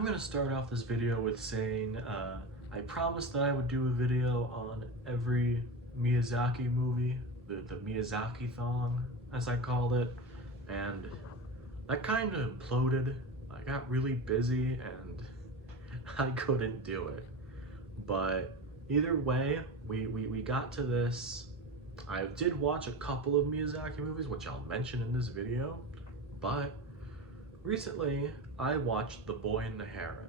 I'm gonna start off this video with saying I promised that I would do a video on every Miyazaki movie, the Miyazaki-thon, as I called it, and that kind of imploded. I got really busy and I couldn't do it. But either way, we got to this. I did watch a couple of Miyazaki movies, which I'll mention in this video, but recently I watched The Boy and the Heron.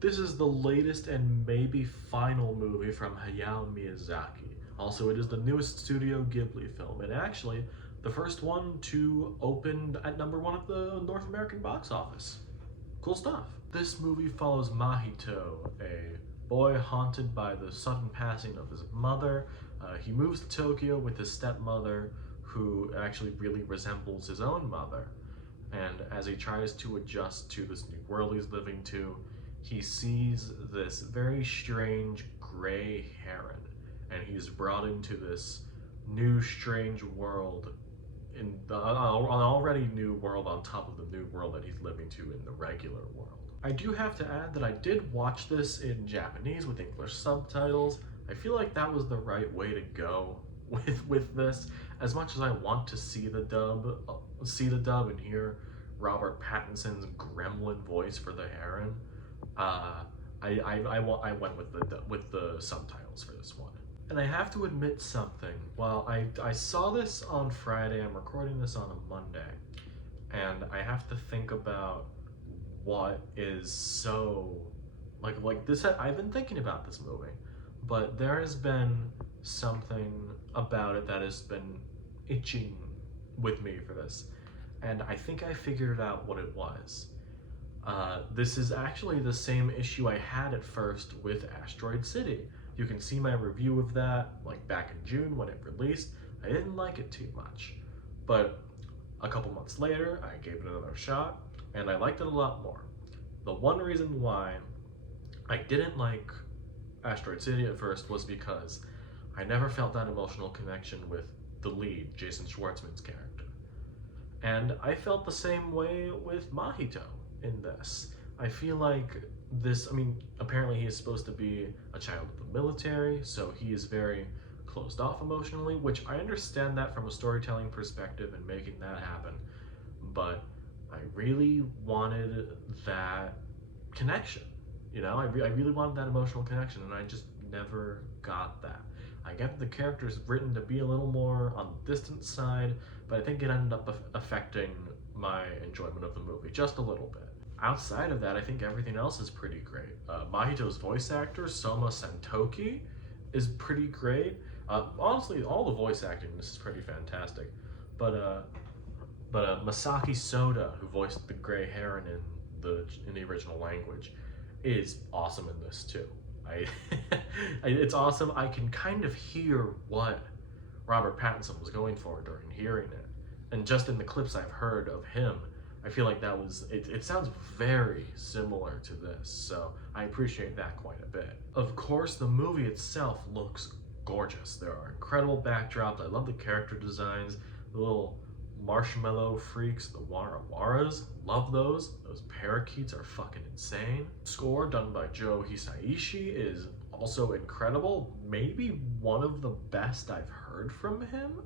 This is the latest and maybe final movie from Hayao Miyazaki. Also, it is the newest Studio Ghibli film, and actually the first one to open at #1 at the North American box office. Cool stuff. This movie follows Mahito, a boy haunted by the sudden passing of his mother. He moves to Tokyo with his stepmother, who actually really resembles his own mother. And as he tries to adjust to this new world he's living to, he sees this very strange gray heron, and he's brought into this new strange world, in the an already new world on top of the new world that he's living to in the regular world. I do have to add that I did watch this in Japanese with English subtitles. I feel like that was the right way to go with this. As much as I want to see the dub and hear Robert Pattinson's gremlin voice for the heron, I went with the subtitles for this one. And I have to admit something. Well, I saw this on Friday. I'm recording this on a Monday, and I have to think about what is so like this. I've been thinking about this movie, but there has been something about it that has been itching with me for this, and I think I figured out what it was. This is actually the same issue I had at first with Asteroid City. You can see my review of that like back in June when it released. I didn't like it too much, but a couple months later I gave it another shot and I liked it a lot more. The one reason why I didn't like Asteroid City at first was because I never felt that emotional connection with the lead, Jason Schwartzman's character. And I felt the same way with Mahito in this. I feel like this, apparently he is supposed to be a child of the military, so he is very closed off emotionally, which I understand that from a storytelling perspective and making that happen, but I really wanted that connection. I really wanted that emotional connection, and I just never got that. I get the character is written to be a little more on the distant side, but I think it ended up affecting my enjoyment of the movie just a little bit. Outside of that, I think everything else is pretty great. Mahito's voice actor, Soma Santoki, is pretty great. Honestly, all the voice acting in this is pretty fantastic. But Masaki Soda, who voiced the Gray Heron in the original language, is awesome in this too. It's awesome. I can kind of hear what Robert Pattinson was going for during hearing it, and just in the clips I've heard of him, I feel like that was it sounds very similar to this, so I appreciate that quite a bit. Of course, the movie itself looks gorgeous. There are incredible backdrops. I love the character designs, the little marshmallow freaks, the Warawaras, love those. Those parakeets are fucking insane. Score done by Joe Hisaishi is also incredible. Maybe one of the best I've heard from him.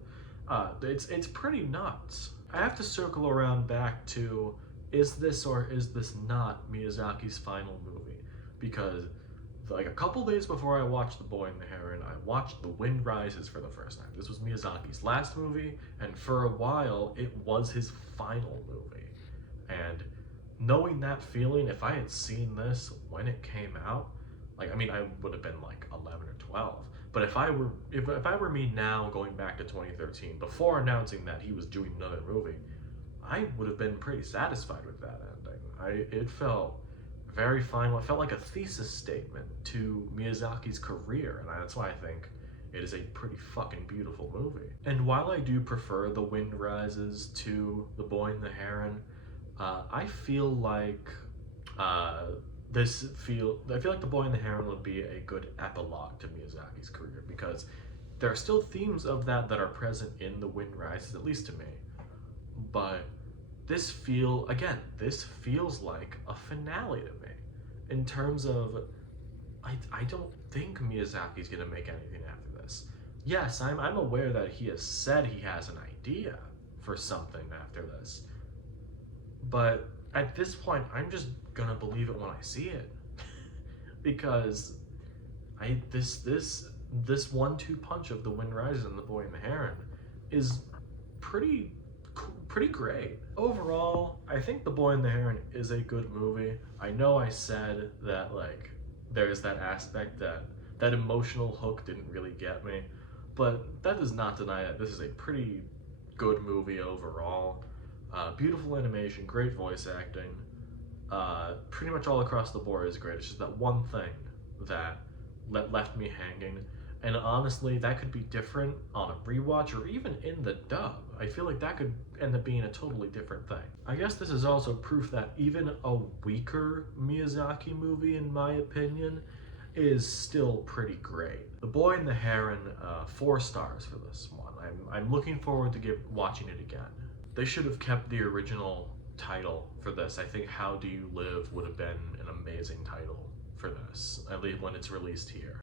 It's pretty nuts. I have to circle around back to, is this or is this not Miyazaki's final movie? Because like a couple days before I watched The Boy and the Heron, I watched The Wind Rises for the first time. This was Miyazaki's last movie, and for a while, it was his final movie. And knowing that feeling, if I had seen this when it came out, I would have been like 11 or 12. But if I were me now, going back to 2013, before announcing that he was doing another movie, I would have been pretty satisfied with that ending. It felt very final. It felt like a thesis statement to Miyazaki's career, and that's why I think it is a pretty fucking beautiful movie. And while I do prefer The Wind Rises to The Boy and the Heron, I feel like I feel like The Boy and the Heron would be a good epilogue to Miyazaki's career, because there are still themes of that are present in The Wind Rises, at least to me, but this feels like a finale to me. In terms of, I don't think Miyazaki's gonna make anything after this. Yes, I'm aware that he has said he has an idea for something after this. But at this point, I'm just gonna believe it when I see it. Because this 1-2 punch of The Wind Rises and The Boy and the Heron is pretty great. Overall, I think The Boy and the Heron is a good movie. I know I said that like there's that aspect that emotional hook didn't really get me, but that does not deny that this is a pretty good movie overall. Beautiful animation, great voice acting. Pretty much all across the board is great. It's just that one thing that left me hanging. And honestly, that could be different on a rewatch or even in the dub. I feel like that could end up being a totally different thing. I guess this is also proof that even a weaker Miyazaki movie, in my opinion, is still pretty great. The Boy and the Heron, 4 stars for this one. I'm looking forward to watching it again. They should have kept the original title for this. I think How Do You Live would have been an amazing title for this, at least when it's released here.